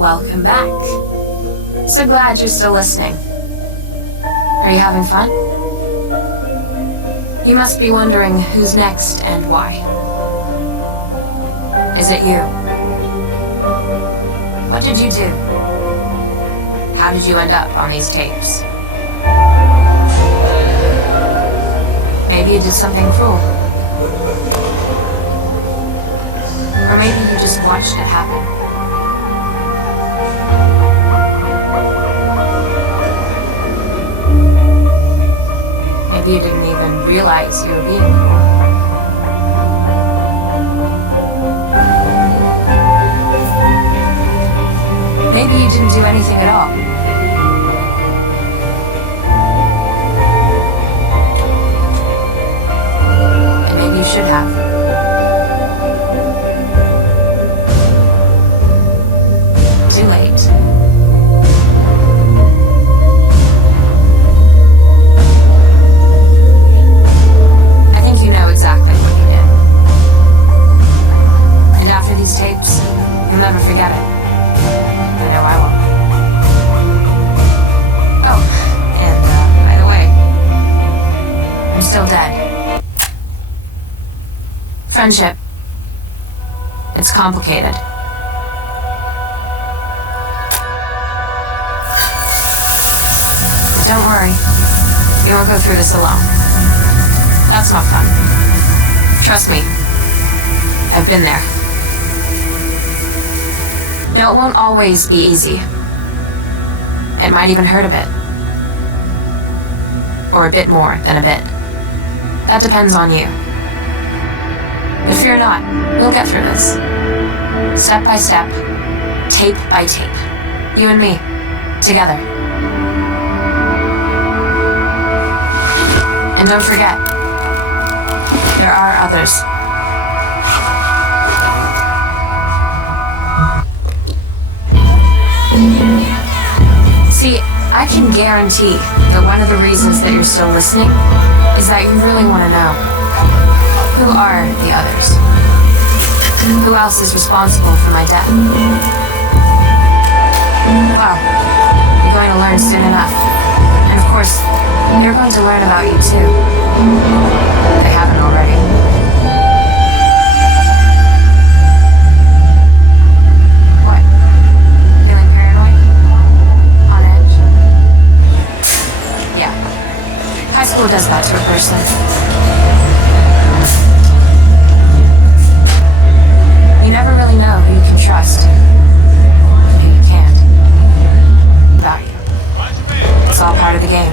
welcome back. So glad you're still listening. Are you having fun? You must be wondering who's next and why. Is it you? What did you do? How did you end up on these tapes? Maybe you did something cruel. Or maybe you just watched it happen. Maybe you didn't even realize you were being cruel. Maybe you didn't do anything at all. And maybe you should have. Too late. I think you know exactly what you did. And after these tapes, you'll never forget it. I know I won't. Oh, and by the way, I'm still dead. Friendship. It's complicated. Don't worry. You won't go through this alone. That's not fun. Trust me. I've been there. Now, it won't always be easy. It might even hurt a bit. Or a bit more than a bit. That depends on you. But fear not, we'll get through this. Step by step, tape by tape. You and me, together. And don't forget, there are others. See, I can guarantee that one of the reasons that you're still listening is that you really want to know. Who are the others? Who else is responsible for my death? Well, you're going to learn soon enough. And of course, they're going to learn about you too. They haven't already. What? Feeling paranoid? On edge? Yeah. High school does that to a person. You never really know who you can trust. And who you can't. About you. It's all part of the game.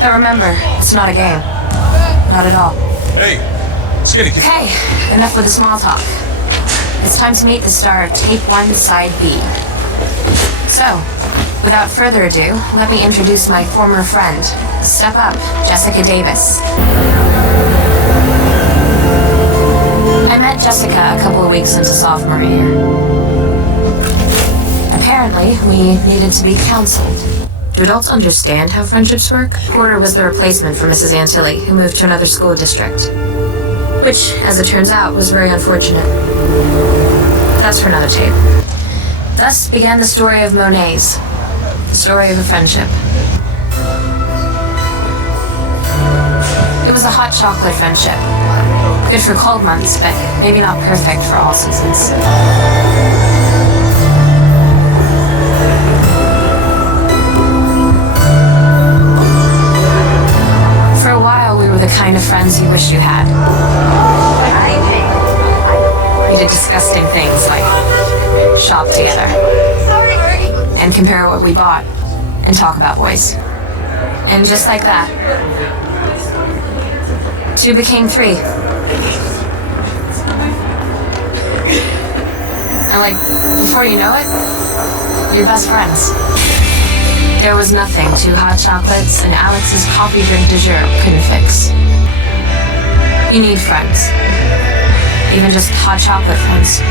But remember, it's not a game. Not at all. Hey, Skinny. Okay, enough with the small talk. It's time to meet the star of Tape 1, Side B. So, without further ado, let me introduce my former friend. Step up, Jessica Davis. I met Jessica a couple of weeks into sophomore year. Apparently, we needed to be counseled. Do adults understand how friendships work? Porter was the replacement for Mrs. Antilli, who moved to another school district. Which, as it turns out, was very unfortunate. That's for another tape. Thus began the story of Monet's. The story of a friendship. It was a hot chocolate friendship. Good for cold months, but maybe not perfect for all seasons. For a while, we were the kind of friends you wish you had. We did disgusting things like shop together and compare what we bought and talk about boys. And just like that, 2 became 3. And like, before you know it, you're best friends. There was nothing 2 hot chocolates and Alex's coffee drink du jour couldn't fix. You need friends. Even just hot chocolate friends.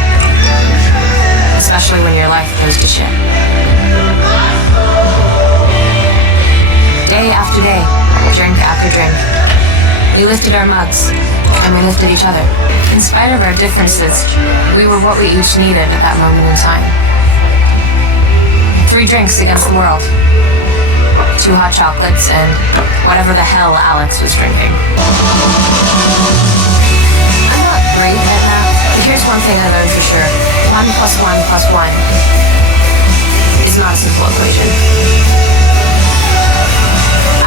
Especially when your life goes to shit. Day after day, drink after drink, we lifted our mugs, and we lifted each other. In spite of our differences, we were what we each needed at that moment in time. 3 drinks against the world. 2 hot chocolates and whatever the hell Alex was drinking. I'm not great at math, but here's one thing I learned for sure. 1 plus 1 plus 1 is not a simple equation.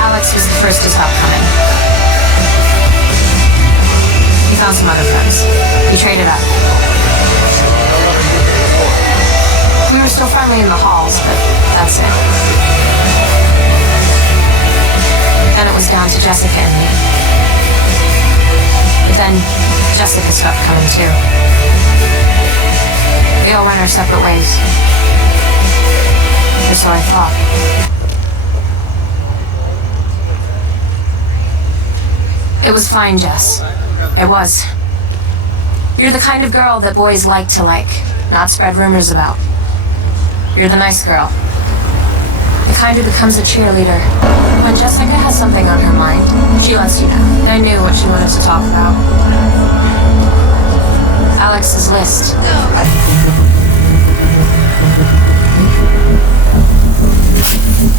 Alex was the first to stop coming. He found some other friends. He traded up. We were still friendly in the halls, but that's it. Then it was down to Jessica and me. But then Jessica stopped coming too. We all went our separate ways. Or so I thought. It was fine, Jess. It was. You're the kind of girl that boys like to like, not spread rumors about. You're the nice girl. The kind who becomes a cheerleader. When Jessica has something on her mind, she lets you know. And I knew what she wanted to talk about. Alex's list.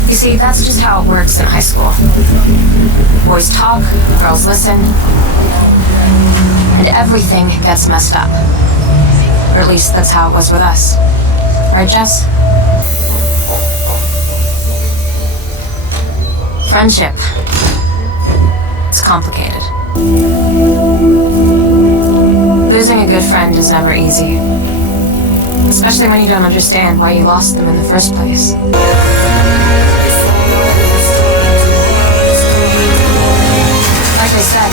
You see, that's just how it works in high school. Boys talk, girls listen, and everything gets messed up. Or at least that's how it was with us. Right, Jess? Friendship. It's complicated. Losing a good friend is never easy. Especially when you don't understand why you lost them in the first place. Like I said,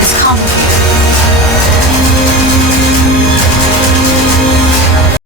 it's complicated.